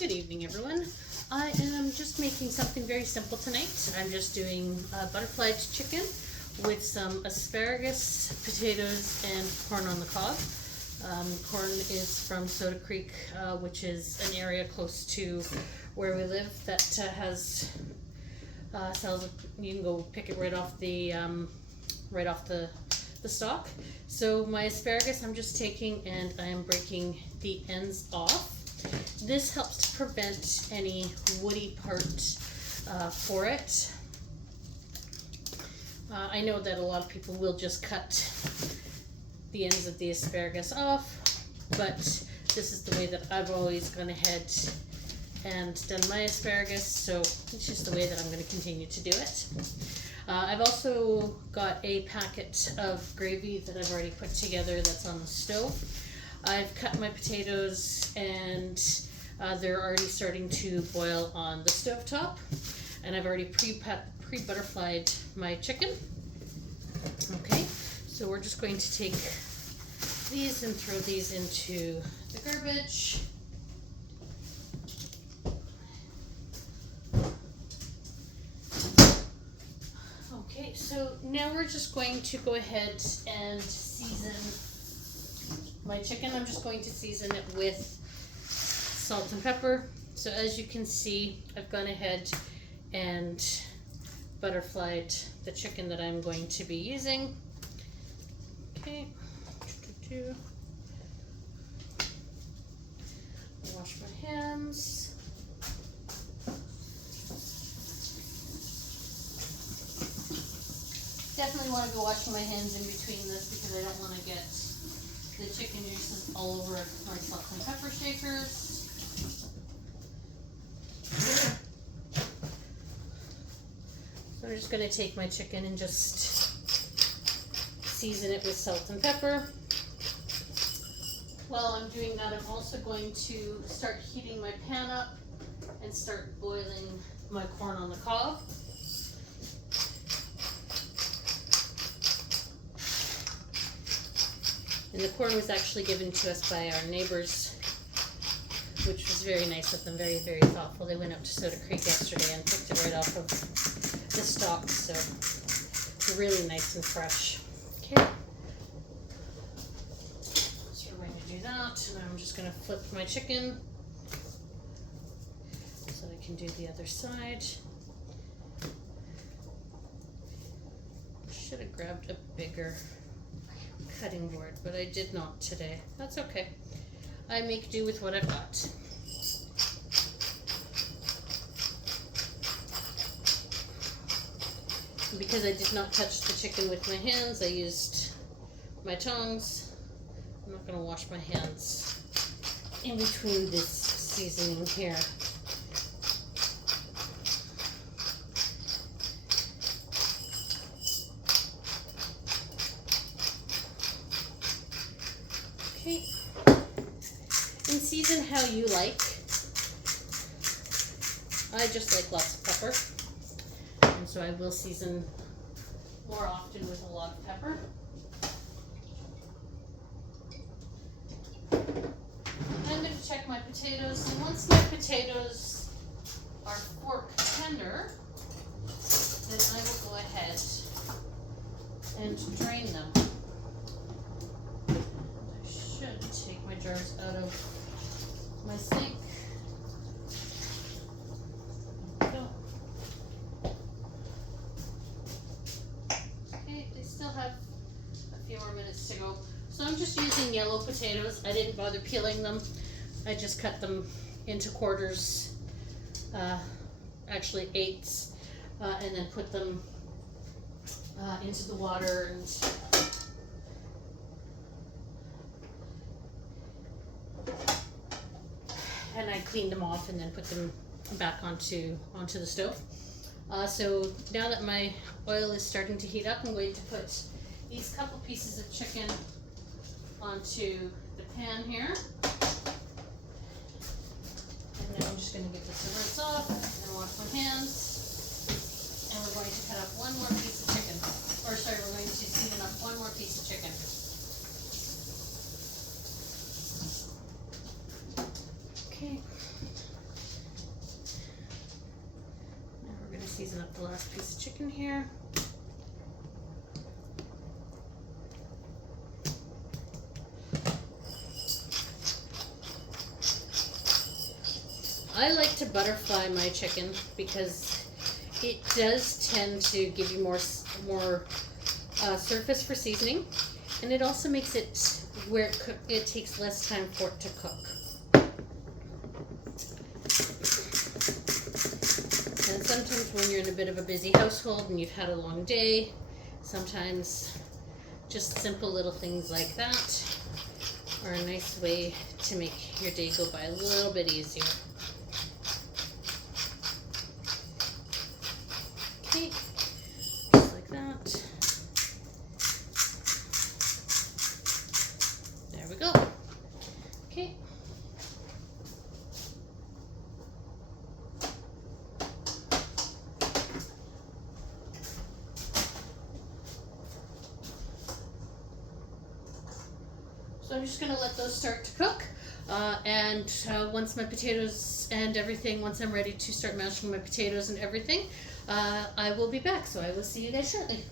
Good evening, everyone. I am just making something very simple tonight. I'm just doing butterflied chicken with some asparagus, potatoes, and corn on the cob. Corn is from Soda Creek, which is an area close to where we live that has sells. You can go pick it right off the stalk. So my asparagus, I'm just taking and I am breaking the ends off. This helps to prevent any woody part for it. I know that a lot of people will just cut the ends of the asparagus off, but this is the way that I've always gone ahead and done my asparagus, so it's just the way that I'm going to continue to do it. I've also got a packet of gravy that I've already put together that's on the stove. I've cut my potatoes and they're already starting to boil on the stove top, and I've already pre-butterflied my chicken. Okay, so we're just going to take these and throw these into the garbage. Okay, so now we're just going to go ahead and season my chicken. I'm just going to season it with salt and pepper. So as you can see, I've gone ahead and butterflied the chicken that I'm going to be using. Okay. Wash my hands. Definitely want to be washing my hands in between this because I don't want to get the chicken juices all over my salt and pepper shakers. So I'm just going to take my chicken and just season it with salt and pepper. While I'm doing that, I'm also going to start heating my pan up and start boiling my corn on the cob. And the corn was actually given to us by our neighbors, which was very nice of them, very, very thoughtful. They went up to Soda Creek yesterday and picked it right off of the stalk, so really nice and fresh. Okay, so we're going to do that, and I'm just going to flip my chicken so I can do the other side. Should have grabbed a bigger cutting board, but I did not today. That's okay. I make do with what I've got. Because I did not touch the chicken with my hands, I used my tongs. I'm not going to wash my hands in between this seasoning here. Okay, and season how you like. I just like lots of pepper, and so I will season more often with a lot of pepper. I'm going to check my potatoes, and once my potatoes are fork tender, then I will go ahead and drain them. Take my jars out of my sink. Okay, they still have a few more minutes to go. So I'm just using yellow potatoes. I didn't bother peeling them. I just cut them into quarters, actually eighths, and then put them into the water and I cleaned them off and then put them back onto the stove. So now that my oil is starting to heat up, I'm going to put these couple pieces of chicken onto the pan here. And then I'm just going to get this rinse off and wash my hands. And we're going to cut up one more piece of chicken. Or sorry, we're going to season up one more piece of chicken. Okay. chicken here. I like to butterfly my chicken because it does tend to give you more surface for seasoning, and it also makes it where it takes less time for it to cook. And sometimes when you're in a bit of a busy household and you've had a long day, sometimes just simple little things like that are a nice way to make your day go by a little bit easier. Okay, just like that. There we go. Okay. So I'm just going to let those start to cook. And once my potatoes and everything, once I'm ready to start mashing my potatoes and everything, I will be back. So I will see you guys shortly.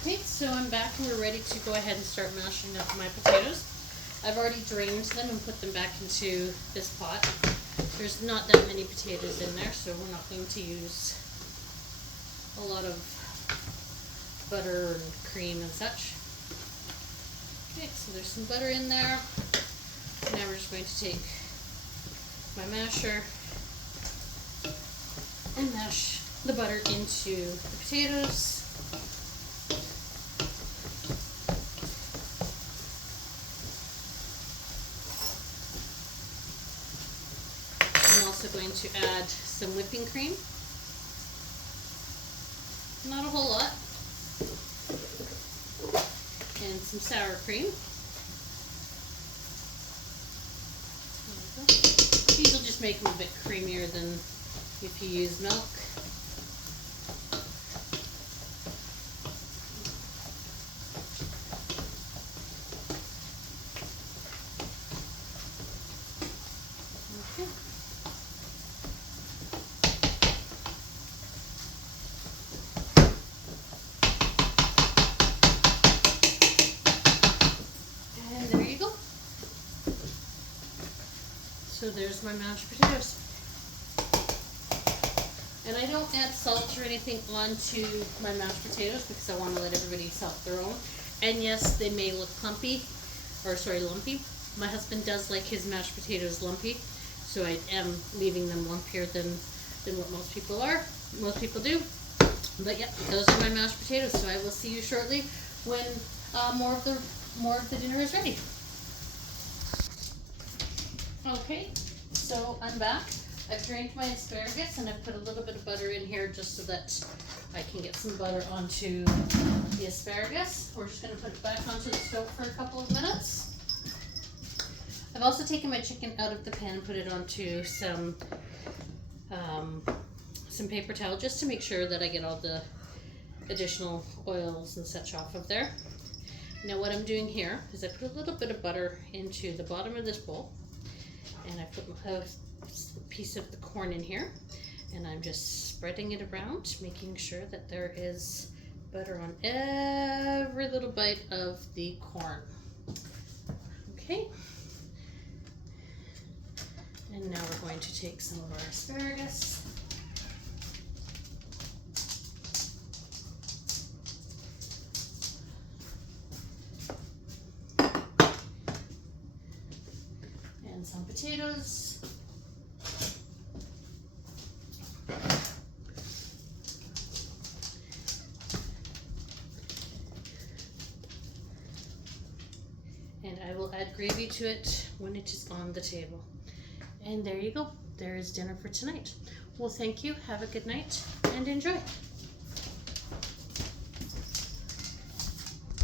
Okay, so I'm back and we're ready to go ahead and start mashing up my potatoes. I've already drained them and put them back into this pot. There's not that many potatoes in there, so we're not going to use a lot of butter and cream and such. Okay, so there's some butter in there. Now we're just going to take my masher and mash the butter into the potatoes. I'm also going to add some whipping cream. Not a whole lot. And some sour cream. These will just make them a bit creamier than if you use milk. Okay. And there you go. So there's my mashed potatoes. And I don't add salt or anything onto my mashed potatoes because I want to let everybody salt their own. And yes, they may look lumpy. My husband does like his mashed potatoes lumpy, so I am leaving them lumpier than what most people do. But yeah, those are my mashed potatoes. So I will see you shortly when more of the dinner is ready. Okay, so I'm back. I've drained my asparagus and I've put a little bit of butter in here just so that I can get some butter onto the asparagus. We're just going to put it back onto the stove for a couple of minutes. I've also taken my chicken out of the pan and put it onto some paper towel just to make sure that I get all the additional oils and such off of there. Now what I'm doing here is I put a little bit of butter into the bottom of this bowl, and I put a piece of the corn in here, and I'm just spreading it around, making sure that there is butter on every little bite of the corn. Okay. And now we're going to take some of our asparagus. And some potatoes. And I will add gravy to it when it is on the table. And there you go. There is dinner for tonight. Well, thank you. Have a good night and enjoy.